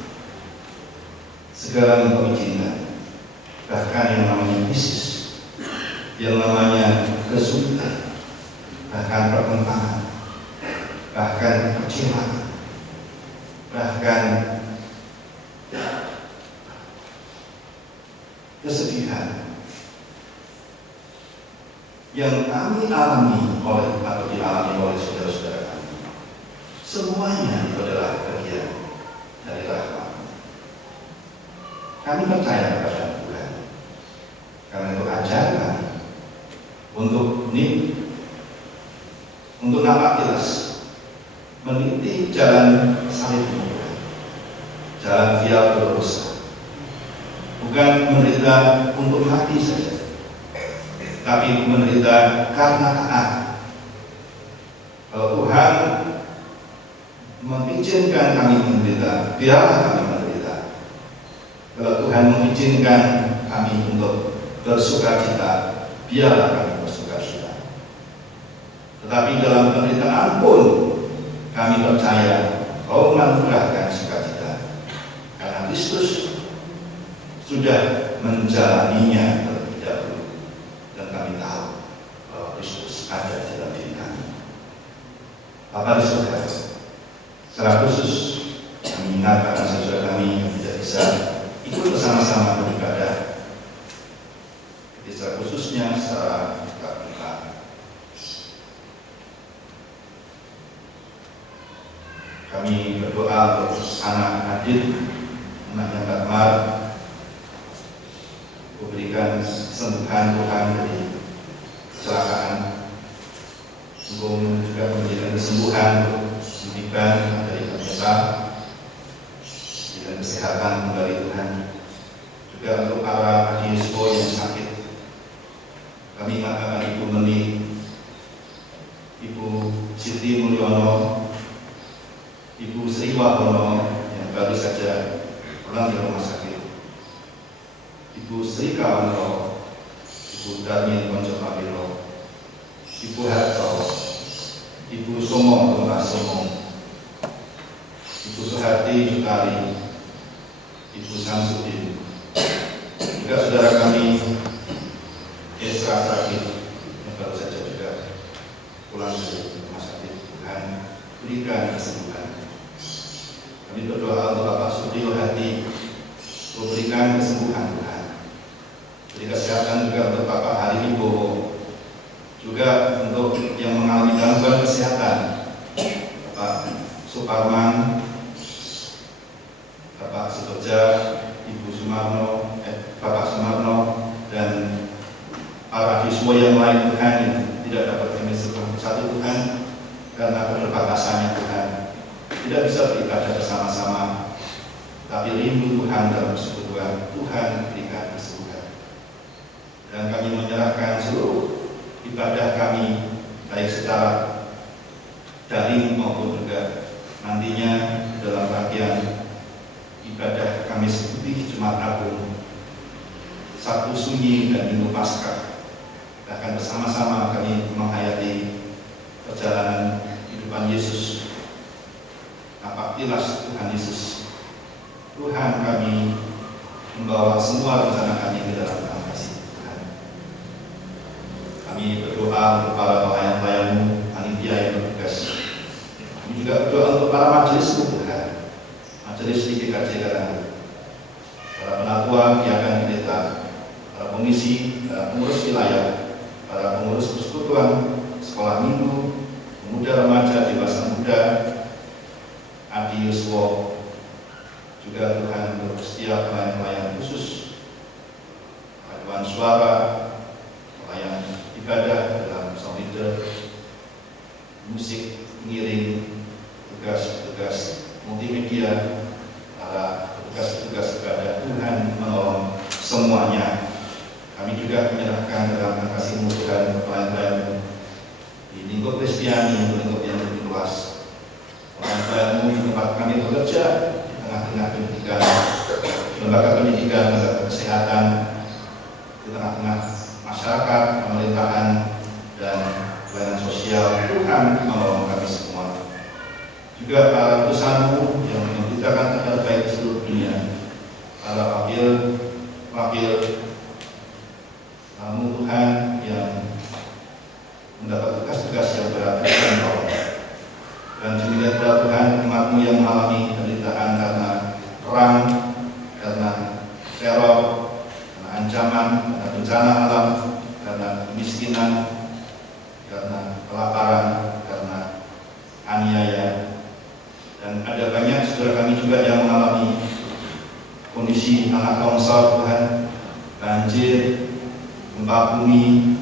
Segala yang kau izinkan, bahkan yang namanya krisis, yang namanya kesulitan, bahkan pertentangan, bahkan kekecewaan, bahkan kesedihan yang kami alami atau dialami oleh saudara-saudara kami, semuanya itu adalah bagian dari rahmat. Kami percaya kepada Tuhan, karena itu ajar kami untuk nampak jelas meniti jalan salib ini, jalan via dolorosa, bukan menderita untuk mati saja, tapi menderita karena taat. Kalau Tuhan mengizinkan kami menderita, biarlah kami menderita. Kalau Tuhan mengizinkan kami untuk bersukacita, biarlah kami bersukacita. Tetapi dalam penderitaan pun kami percaya Kau menganugerahkan sukacita, karena Kristus sudah menjalaninya terlebih dahulu, dan kami tahu bahwa Kristus ada di dalam diri kami. Bapak di surga, secara khusus kami ingatkan saudara kami yang tidak bisa ikut bersama-sama beribadah, secara khususnya secara tatap muka. Kami berdoa untuk anak Adit, anaknya Batmar, memberikan kesembuhan Tuhan dari kecelakaan, untuk juga memberikan kesembuhan untuk Iban dari Kamesa, dan kesehatan kembali Tuhan. Juga untuk para adiswo yang sakit, kami ingatkan Ibu Meni, Ibu Siti Mulyono, Ibu Sri Wahono yang baru saja pulang dari rumah sakit, Ibu Sri Kawanto, Ibu Darmin Konjopabiro, Ibu Harto, Ibu Somo Tumah Somo, Ibu Suharti Jutari, Ibu Samsudin, juga saudara kami Esra Sakit yang baru saja juga pulang dari rumah sakit. Tuhan berikan kesembuhan. Kami berdoa untuk Bapak Supriyo Hadi, memberikan kesembuhan Tuhan. Beri kesehatan juga untuk Bapak Hari Wibowo, juga untuk yang mengalami gangguan kesehatan, Bapak Suparman, Bapak Sutoja, Ibu Sumarno, Bapak Sumarno, dan para siswa yang lain Tuhan yang tidak dapat kami satu Tuhan karena keterbatasannya Tuhan tidak bisa beribadah bersama-sama, tapi rindu Tuhan dalam persekutuan. Tuhan berikan kesembuhan, dan kami menyerahkan seluruh ibadah kami baik secara daring maupun juga nantinya dalam rangkaian ibadah Kamis Putih, Jumat Agung, Sabtu Sunyi, dan Minggu Paskah. Bahkan bersama-sama kami menghayati perjalanan kehidupan Yesus. Napak tilas Tuhan Yesus, Tuhan kami membawa semua rencana kami ke dalam tangan kasih Tuhan. Kami berdoa untuk para pelayan-pelayan-Mu, panitia yang bertugas. Kami juga berdoa untuk para majelis Tuhan, majelis di GKJ Karanganyar, para penatua, piakan pendeta, para komisi, para pengurus wilayah, para pengurus persekutuan, sekolah minggu, pemuda remaja, dewasa muda, Adi Yuswo, juga Tuhan untuk setiap pelayan-pelayan khusus, paduan suara, pelayan ibadah dalam sound leader, musik, pengiring, tugas-tugas multimedia, para tugas-tugas ibadah. Tuhan menolong semuanya. Kami juga menyerahkan dalam kasih-Mu Tuhan pelayan-pelayan di lingkup Kristiani, lingkup yang lebih luas. Pelayan-pelayan-Mu di tempat kami bekerja, di tengah-tengah pendidikan, lembaga pendidikan, lembaga kesehatan, di tengah-tengah masyarakat, pemerintahan, dan pelayanan sosial. Tuhan menolong kami semua. Juga para utusan-Mu yang memberitakan kabar baik di seluruh dunia, para wakil tamu Tuhan yang mendapat tugas-tugas yang berat dan tolong. Dan demikian pula Tuhan, umat-Mu yang mengalami penderitaan karena perang, karena teror, karena ancaman, karena bencana alam, karena kemiskinan, karena kelaparan, karena aniaya. Dan ada banyak saudara kami juga yang mengalami kondisi tanah longsor Tuhan, banjir, gempa bumi,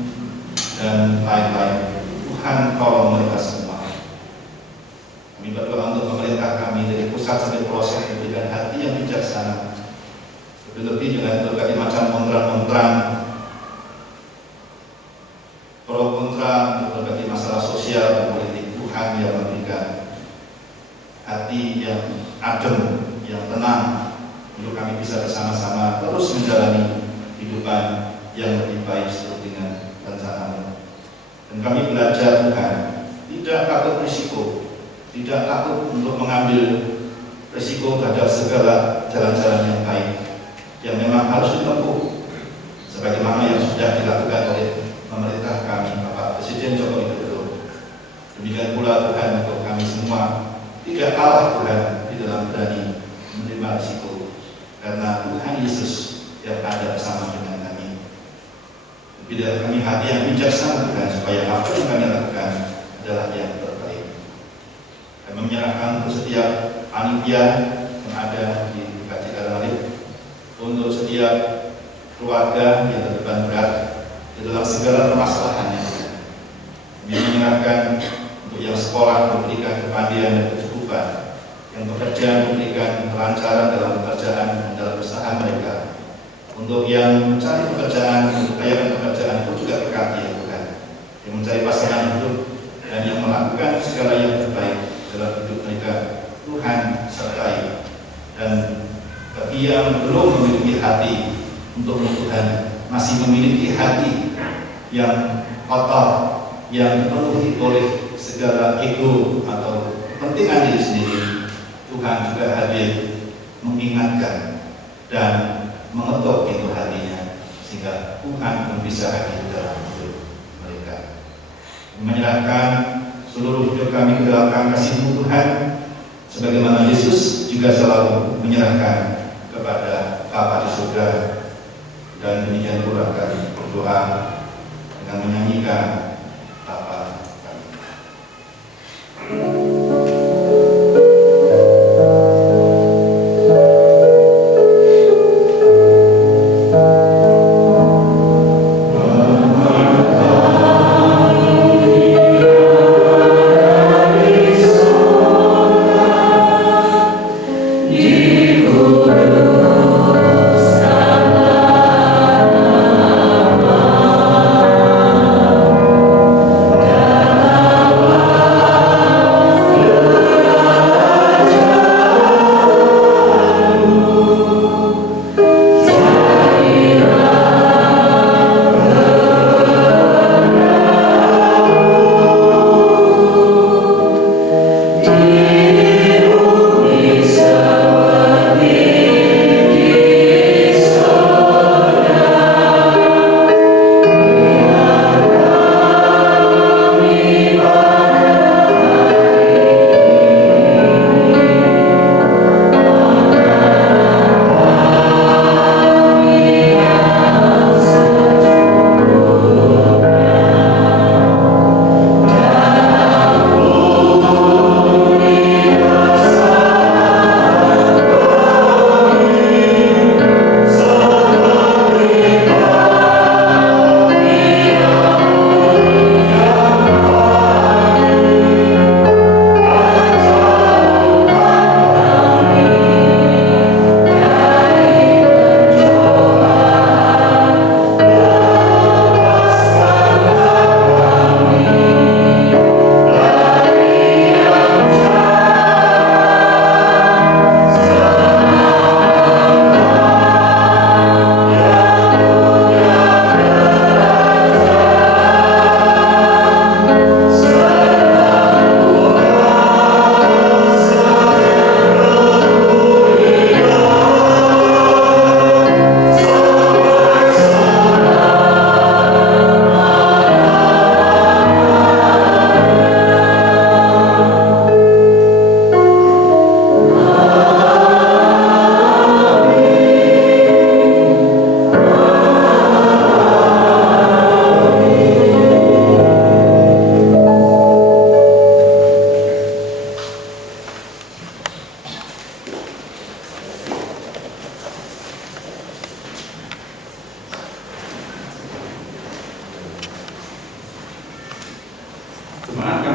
dan lain-lain. Tuhan tolong mereka semua. Kami berdoa untuk pemerintah kami dari pusat sampai pelosok memberikan hati yang bijaksana, lebih-lebih dengan berbagai macam kontran-kontran, pro kontra untuk berbagai masalah sosial dan politik. Tuhan yang memberikan hati yang adem, yang tenang, untuk kami bisa bersama-sama terus menjalani kehidupan yang lebih baik sesuai dengan rencana-Mu. Dan kami belajar Tuhan, tidak takut risiko, tidak takut untuk mengambil risiko terhadap segala jalan-jalan yang baik yang memang harus ditempuh, sebagaimana yang sudah dilakukan oleh pemerintah kami, Bapak Presiden Joko Widodo. Demikian pula Tuhan untuk kami semua, tidak kalah Tuhan di dalam berani menerima risiko, karena Tuhan Yesus yang ada bersama dengan kami. Bila kami hati yang bijaksana Tuhan, supaya apa yang kami lakukan adalah yang terbaik. Kami menyerahkan untuk setiap panitia yang ada di GKJ Karawalit, untuk setiap keluarga yang terbeban berat di dalam segala permasalahannya. Kami menyerahkan untuk yang sekolah memberikan kepandaian dan kecukupan, yang bekerja memberikan kelancaran dalam pekerjaan dan dalam usaha mereka, untuk yang mencari pekerjaan, mempercayakan pekerjaan itu juga berkati ya Tuhan, yang mencari pasangan hidup dan yang melakukan segala yang terbaik dalam hidup mereka. Tuhan sertai. Dan bagi yang belum memiliki hati untuk Tuhan, masih memiliki hati yang kotor, yang dipenuhi oleh segala ego atau kepentingan diri sendiri, Tuhan juga hadir mengingatkan dan mengetuk pintu hatinya, sehingga Tuhan pun bisa hadir dalam hidup mereka. Menyerahkan seluruh hidup kami ke dalam kasih-Mu Tuhan, sebagaimana Yesus juga selalu menyerahkan kepada Bapa di surga. Dan demikian pula kami berdoa dengan menyanyikan Bapa kami. Di Kudus.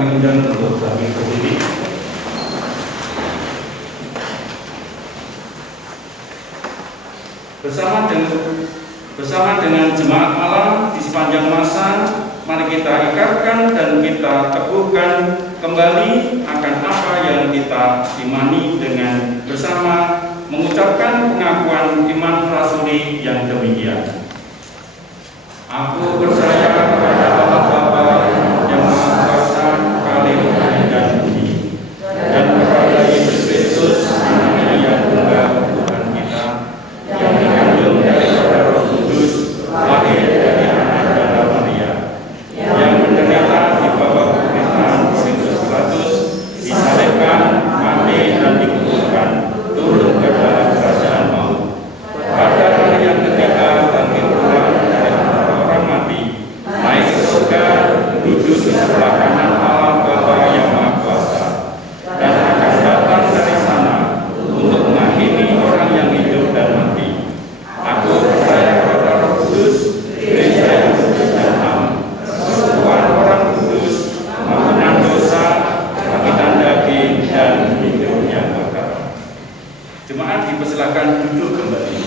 kami undang untuk kami berdiri. Bersama dengan jemaat Allah di sepanjang masa, mari kita ikatkan dan kita teguhkan kembali akan apa yang kita imani dengan bersama mengucapkan pengakuan iman rasuli yang demikian. Aku percaya kepada Allah Bapa yang Maha Kuasa, Khalil langit dan bumi, dan kepada Yesus Kristus, Anaknya yang tunggal Tuhan kita, yang dikandung daripada Roh Kudus, lahir dari anak darah Maria, yang menderita di bawah pemerintahan Pontius Pilatus, disalibkan, mati dan dikuburkan, turun ke dalam kerajaan maut. Pada hari yang ketiga bangkit pula dari antara orang mati, naik ke surga, duduk di sebelah kanan Allah Bapa yang Maha Kuasa, dan akan datang dari sana untuk menghakimi orang yang hidup dan mati. Aku percaya kepada Roh Kudus, Gereja yang suci dan am, persekutuan orang kudus, pengampunan dosa, kebangkitan daging, dan hidup yang kekal. Jemaat dipersilakan duduk kembali.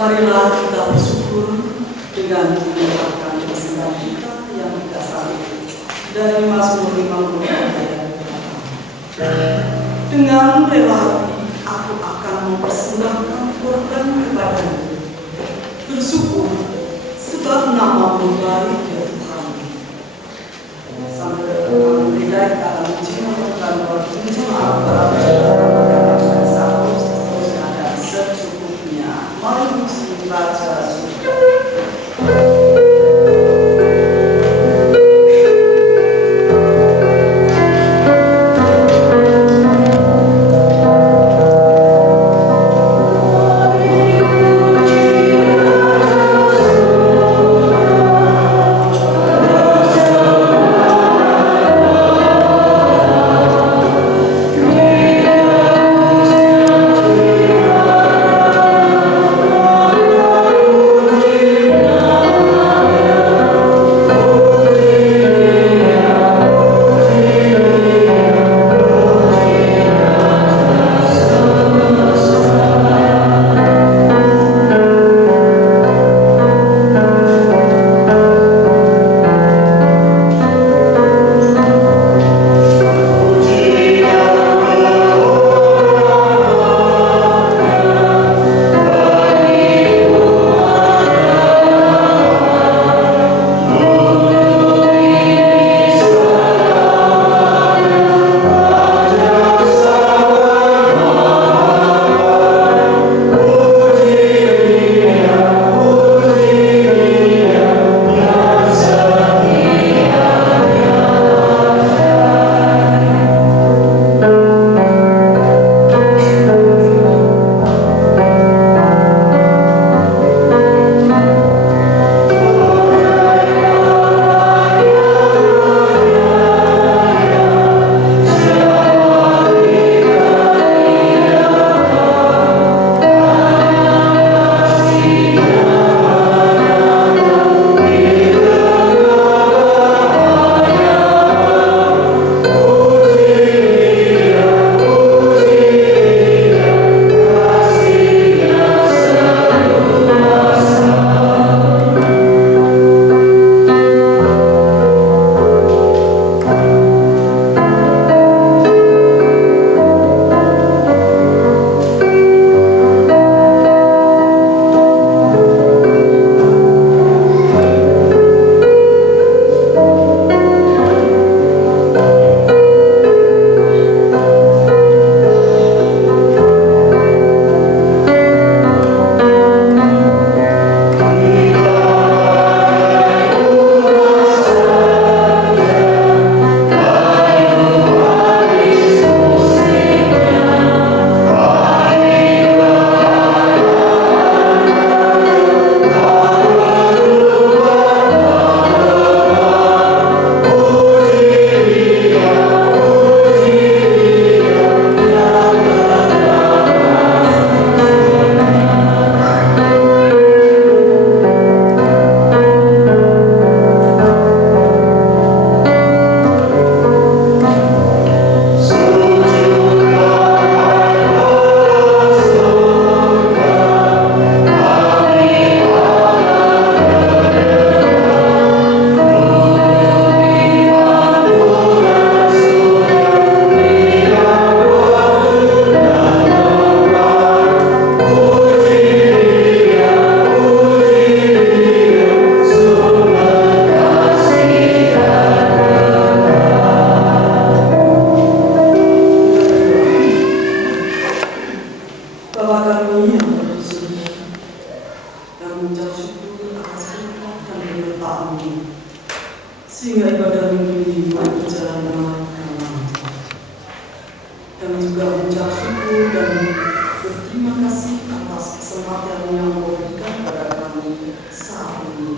Marilah kita bersyukur dengan mengucapkan persembahan kita yang didasari dari Mazmur 50 ayat 8. Dengan rela hati aku akan mempersembahkan korban kepadamu, bersyukur sebab nama-Mu baik ya Tuhan. Sambil kami berdiri dalam jiwa dan berjemaat berjamaah satu seterusnya dan secukupnya. Mari kita baca surat. sehingga ibadah minggu ini berjalan dengan lancar. Kami juga mengucap syukur dan berterima kasih atas kesempatan yang diberikan pada kami saat ini,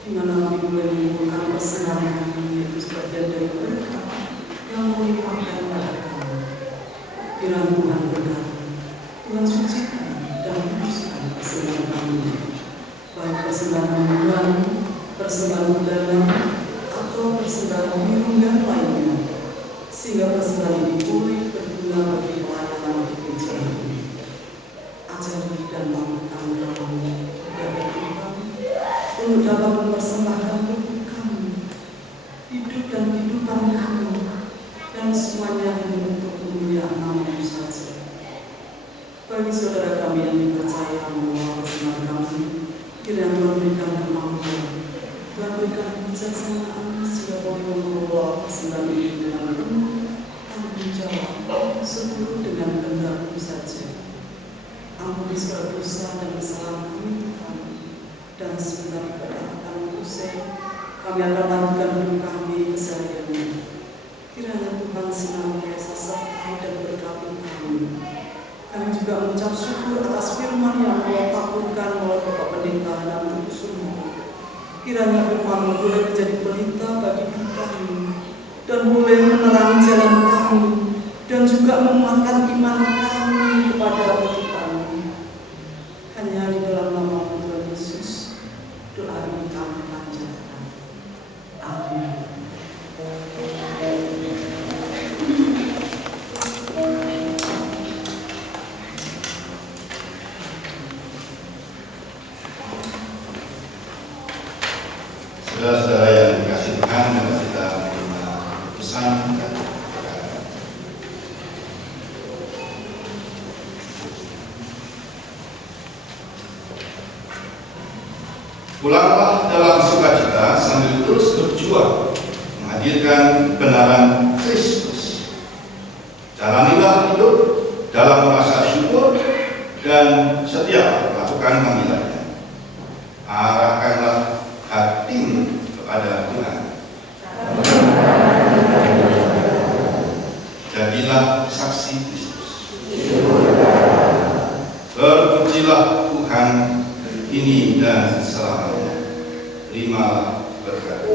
di mana kami boleh mengumpulkan persembahan kami, yaitu sebagian dari berkat yang melimpahkan pada kami. Kiranya Tuhan berkati, Tuhan sucikan dan kuduskan persembahan kami, baik persembahan mingguan, persembahan bulanan, atau persembahan minggu dan lainnya, sehingga persembahan ini boleh berguna bagi pelayanan di gereja ini. Ajari dan mampukan kami kepada Tuhan untuk dapat mempersembahkan tubuh kami, hidup dan kehidupan kami, dan semuanya ini untuk kemuliaan nama-Mu saja. Bagi saudara kami yang dipercaya membawa persembahan kami, kiranya Tuhan berikan kemampuan, Tuhan berikan kebijaksanaan sehingga boleh mengelola persembahan ini dengan penuh tanggung jawab, seturut dengan kehendak-Mu saja. Ampuni segala dosa dan kesalahan kami, Tuhan, dan sebentar ibadah akan usai, kami akan lanjutkan hidup kami keseharian. Kiranya Tuhan senantiasa sertai dan berkati kami. Kami juga mengucap syukur atas firman yang Tuhan taburkan oleh Bapak Pendeta dan Tuhan. Kiranya firman boleh menjadi pelita bagi hidup kami dan boleh menerangi jalan kami dan juga menguatkan iman kami kepada Tuhan. Hanya di dalam nama Tuhan Yesus doa ini kami panjatkan. Amin. Saudara-saudara yang dikasih Tuhan, mari kita menerima pesan dan perkataan. Pulanglah dalam sukacita sambil terus berjuang menghadirkan kebenaran Kristus. Jalanilah hidup dalam rasa syukur dan setiap lakukan panggilannya. Arahkanlah hatimu kepada Tuhan. Jadilah saksi Kristus. Berpujilah Tuhan ini dan selamanya. Terimalah berkat.